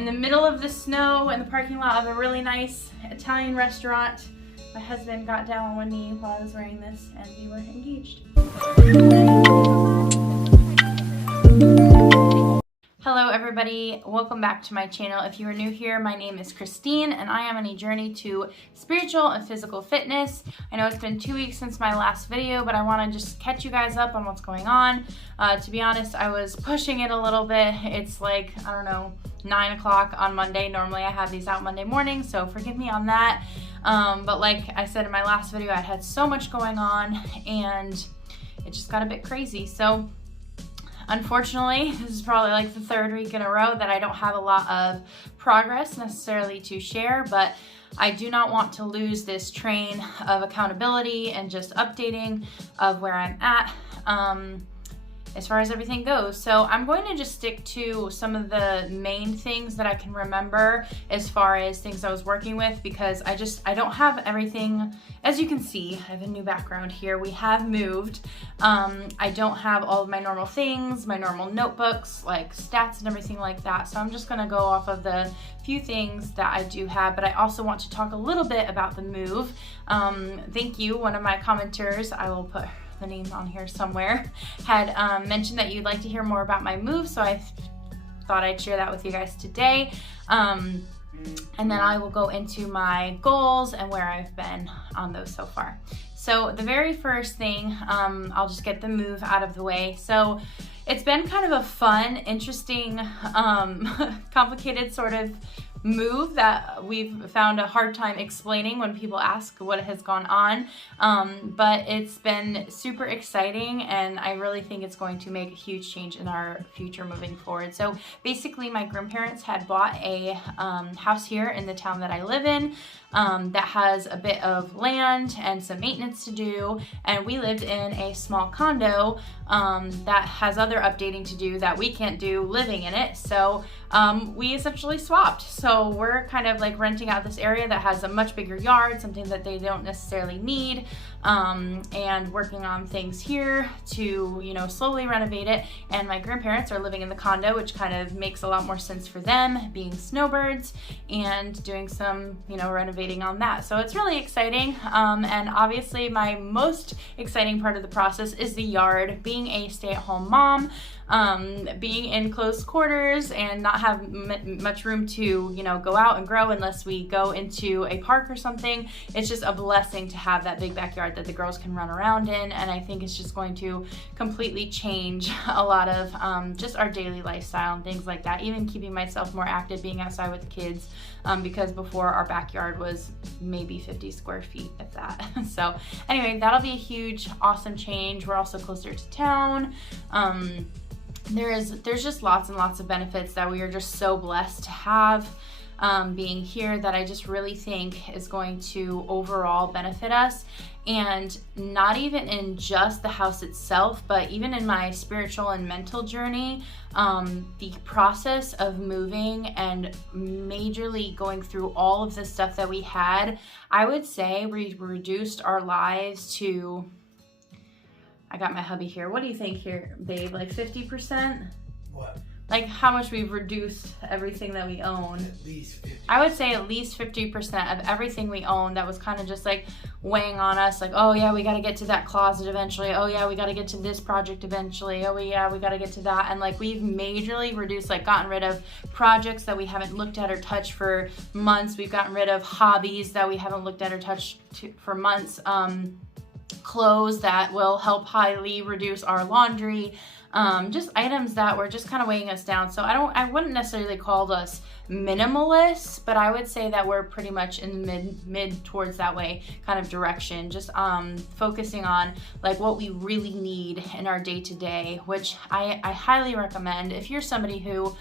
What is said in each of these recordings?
in the middle of the snow in the parking lot of a really nice Italian restaurant. My husband got down on one knee while I was wearing this, and we were engaged. Hello everybody, welcome back to my channel. If you are new here, my name is Christine and I am on a journey to spiritual and physical fitness. I know it's been 2 weeks since my last video, but I want to just catch you guys up on what's going on. To be honest, I was pushing it a little bit. It's like, I don't know, 9 o'clock on Monday. Normally I have these out Monday morning, so forgive me on that. But like I said in my last video, I had so much going on and it just got a bit crazy. So unfortunately, this is probably like the third week in a row that I don't have a lot of progress necessarily to share, but I do not want to lose this train of accountability and just updating of where I'm at as far as everything goes. So I'm going to just stick to some of the main things that I can remember as far as things I was working with, because I don't have everything. As you can see, I have a new background here. We have moved. I don't have all of my normal things, my normal notebooks, like stats and everything like that. So I'm just gonna go off of the few things that I do have, but I also want to talk a little bit about the move. Thank you, one of my commenters, I will put the name on here somewhere, had mentioned that you'd like to hear more about my move, so I thought I'd share that with you guys today. And then I will go into my goals and where I've been on those so far. So the very first thing, I'll just get the move out of the way. So it's been kind of a fun, interesting, complicated sort of move that we've found a hard time explaining when people ask what has gone on, but it's been super exciting and I really think it's going to make a huge change in our future moving forward. So basically my grandparents had bought a house here in the town that I live in that has a bit of land and some maintenance to do, and we lived in a small condo that has other updating to do that we can't do living in it. So we essentially swapped. So we're kind of like renting out this area that has a much bigger yard, something that they don't necessarily need, and working on things here to, you know, slowly renovate it. And my grandparents are living in the condo, which kind of makes a lot more sense for them, being snowbirds, and doing some, you know, renovating on that. So it's really exciting. And obviously my most exciting part of the process is the yard. Being a stay-at-home mom, being in close quarters and not have much room to, you know, go out and grow unless we go into a park or something. It's just a blessing to have that big backyard that the girls can run around in, and I think it's just going to completely change a lot of just our daily lifestyle and things like that. Even keeping myself more active, being outside with the kids, because before our backyard was maybe 50 square feet, if that. So anyway, that'll be a huge, awesome change. We're also closer to town. There's just lots and lots of benefits that we are just so blessed to have being here, that I just really think is going to overall benefit us. And not even in just the house itself, but even in my spiritual and mental journey, the process of moving and majorly going through all of the stuff that we had, I would say we reduced our lives to, I got my hubby here. What do you think here, babe? Like 50%? What? Like how much we've reduced everything that we own. At least 50%. I would say at least 50% of everything we own that was kind of just like weighing on us. Like, oh yeah, we got to get to that closet eventually. Oh yeah, we got to get to this project eventually. Oh yeah, we got to get to that. And like we've majorly reduced, like gotten rid of projects that we haven't looked at or touched for months. We've gotten rid of hobbies that we haven't looked at or touched for months. Clothes that will help highly reduce our laundry, just items that were just kind of weighing us down. So I wouldn't necessarily call us minimalists, but I would say that we're pretty much in the mid towards that way kind of direction, just focusing on like what we really need in our day-to-day, which I highly recommend if you're somebody who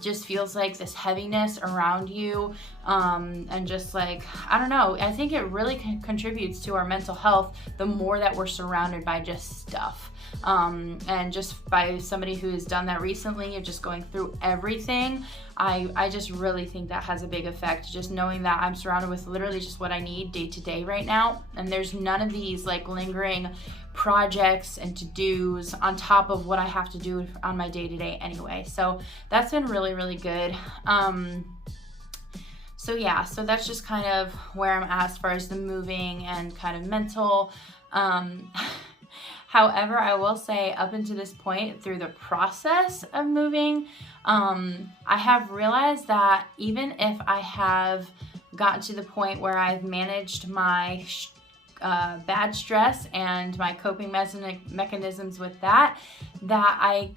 just feels like this heaviness around you, and just like, I don't know, I think it really contributes to our mental health the more that we're surrounded by just stuff, and just by somebody who has done that recently, of just going through everything, I just really think that has a big effect. Just knowing that I'm surrounded with literally just what I need day to day right now, and there's none of these like lingering projects and to-dos on top of what I have to do on my day-to-day anyway. So that's been really, really good. So yeah, so that's just kind of where I'm at as far as the moving and kind of mental. However, I will say up until this point through the process of moving, I have realized that even if I have gotten to the point where I've managed my bad stress and my coping mechanisms with that I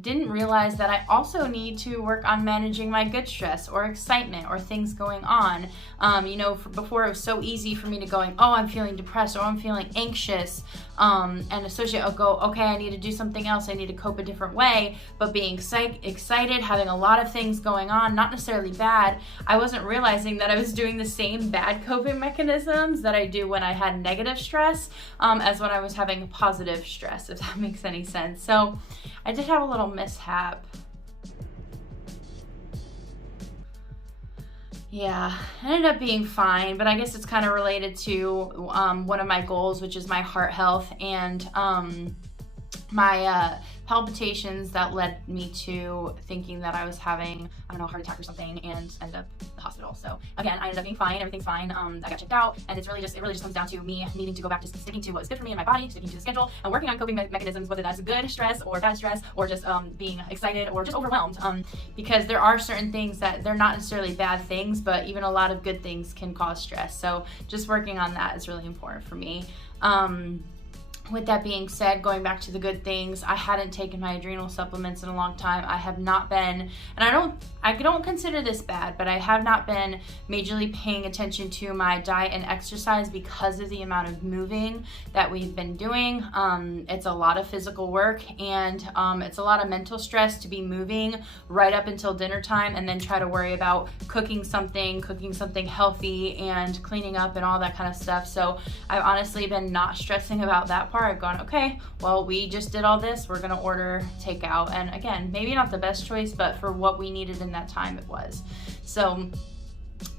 didn't realize that I also need to work on managing my good stress or excitement or things going on. You know, before it was so easy for me to going, oh, I'm feeling depressed or I'm feeling anxious, and associate, I'll go, okay, I need to do something else. I need to cope a different way. But being excited, having a lot of things going on, not necessarily bad, I wasn't realizing that I was doing the same bad coping mechanisms that I do when I had negative stress, as when I was having positive stress, if that makes any sense. So I did have a little mishap. Yeah, it ended up being fine, but I guess it's kind of related to one of my goals, which is my heart health, and my palpitations that led me to thinking that I was having, I don't know, a heart attack or something, and ended up in the hospital. So again, I ended up being fine, everything's fine. I got checked out, and it really just comes down to me needing to go back to sticking to what was good for me in my body, sticking to the schedule, and working on coping mechanisms, whether that's good stress or bad stress, or just being excited or just overwhelmed, because there are certain things that they're not necessarily bad things, but even a lot of good things can cause stress. So just working on that is really important for me. With that being said, going back to the good things, I hadn't taken my adrenal supplements in a long time. I have not been, and I don't consider this bad, but I have not been majorly paying attention to my diet and exercise because of the amount of moving that we've been doing. It's a lot of physical work, and it's a lot of mental stress to be moving right up until dinner time and then try to worry about cooking something healthy and cleaning up and all that kind of stuff. So I've honestly been not stressing about that part. I've gone, okay, well, we just did all this, we're gonna order takeout. And again, maybe not the best choice, but for what we needed in that time, it was. So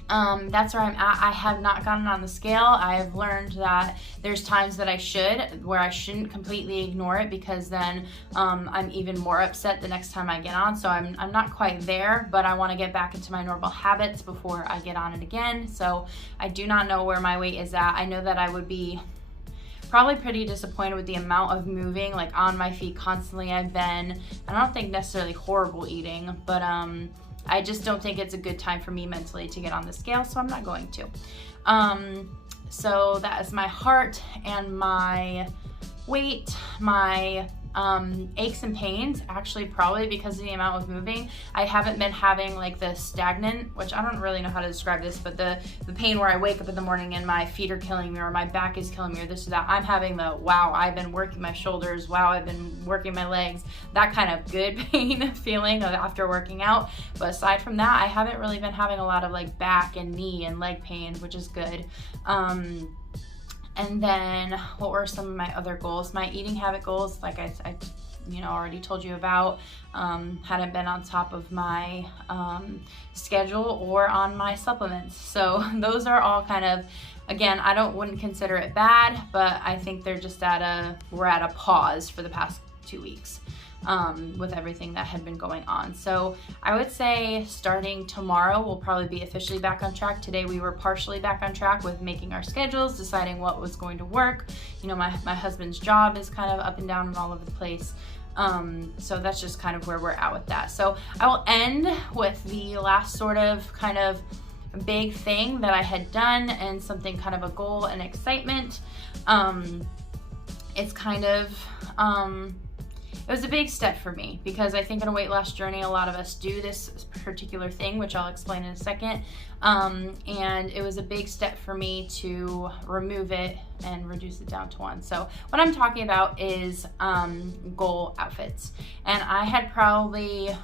that's where I'm at. I have not gotten on the scale. I have learned that there's times that I should, where I shouldn't completely ignore it, because then I'm even more upset the next time I get on. So I'm not quite there, but I want to get back into my normal habits before I get on it again. So I do not know where my weight is at. I know that I would be probably pretty disappointed with the amount of moving, like on my feet constantly I've been. I don't think necessarily horrible eating, but I just don't think it's a good time for me mentally to get on the scale, so I'm not going to. So that is my heart and my weight, my aches and pains, actually probably because of the amount of moving. I haven't been having like the stagnant, which I don't really know how to describe this, but the pain where I wake up in the morning and my feet are killing me, or my back is killing me, or this or that. I'm having the, wow, I've been working my shoulders, wow, I've been working my legs, that kind of good pain feeling after working out. But aside from that, I haven't really been having a lot of like back and knee and leg pain, which is good. And then what were some of my other goals? My eating habit goals, like I already told you about, hadn't been on top of my schedule or on my supplements. So those are all kind of, again, wouldn't consider it bad, but I think they're just we're at a pause for the past 2 weeks. With everything that had been going on. So I would say starting tomorrow, we'll probably be officially back on track. Today we were partially back on track with making our schedules, deciding what was going to work. You know, my husband's job is kind of up and down and all over the place. So that's just kind of where we're at with that. So I will end with the last sort of kind of big thing that I had done, and something kind of a goal and excitement. It's kind of, it was a big step for me, because I think in a weight loss journey, a lot of us do this particular thing, which I'll explain in a second. And it was a big step for me to remove it and reduce it down to 1. So what I'm talking about is goal outfits. And I had probably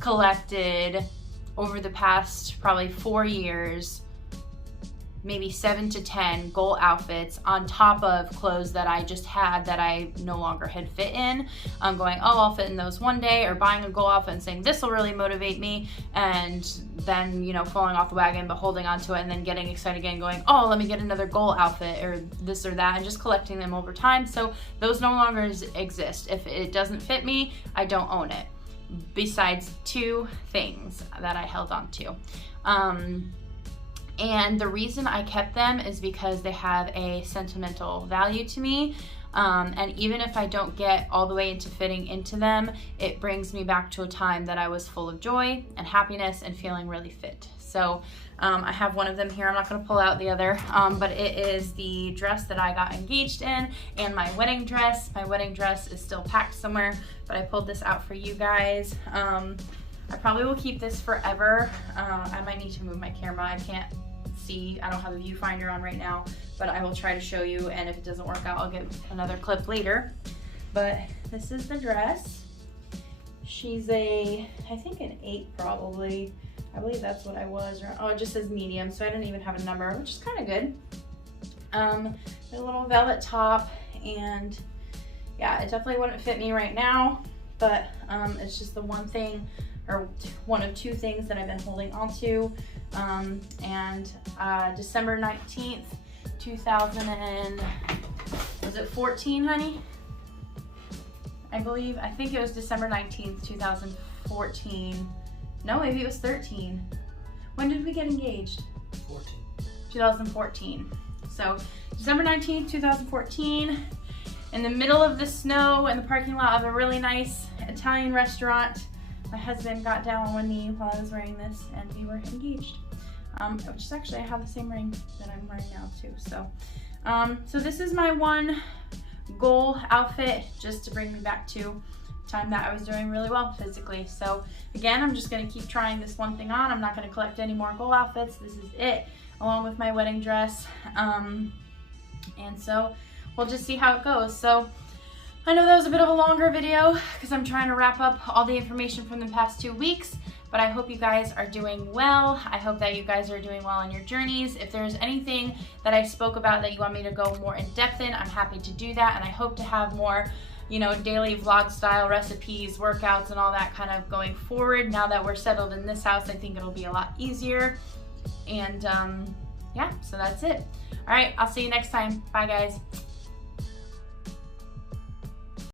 collected over the past probably 4 years maybe 7 to 10 goal outfits on top of clothes that I just had that I no longer had fit in. I'm going, oh, I'll fit in those one day, or buying a goal outfit and saying this will really motivate me, and then, you know, falling off the wagon but holding on to it, and then getting excited again going, oh, let me get another goal outfit or this or that, and just collecting them over time. So those no longer exist. If it doesn't fit me, I don't own it, besides 2 things that I held on to. And the reason I kept them is because they have a sentimental value to me. And even if I don't get all the way into fitting into them, it brings me back to a time that I was full of joy and happiness and feeling really fit. So I have one of them here. I'm not going to pull out the other, but it is the dress that I got engaged in, and my wedding dress. My wedding dress is still packed somewhere, but I pulled this out for you guys. I probably will keep this forever. I might need to move my camera. I can't see, I don't have a viewfinder on right now, but I will try to show you, and if it doesn't work out, I'll get another clip later. But this is the dress. She's I think an 8 probably. I believe that's what I was. Oh, it just says medium, so I didn't even have a number, which is kind of good. The little velvet top, and yeah, it definitely wouldn't fit me right now, but it's just the one thing, or one of 2 things that I've been holding on to. And December 19th, 2014, honey? I believe, I think it was December 19th, 2014. No, maybe it was 13. When did we get engaged? 2014. So December 19th, 2014, in the middle of the snow in the parking lot of a really nice Italian restaurant. My husband got down on one knee while I was wearing this, and we were engaged. Which is actually, I have the same ring that I'm wearing now too. So, so this is my one goal outfit, just to bring me back to time that I was doing really well physically. So again, I'm just gonna keep trying this one thing on. I'm not gonna collect any more goal outfits. This is it, along with my wedding dress. And so we'll just see how it goes. So I know that was a bit of a longer video because I'm trying to wrap up all the information from the past 2 weeks, but I hope you guys are doing well. I hope that you guys are doing well on your journeys. If there's anything that I spoke about that you want me to go more in depth in, I'm happy to do that, and I hope to have more, you know, daily vlog style recipes, workouts, and all that kind of going forward. Now that we're settled in this house, I think it'll be a lot easier. And yeah, so that's it. All right, I'll see you next time. Bye, guys.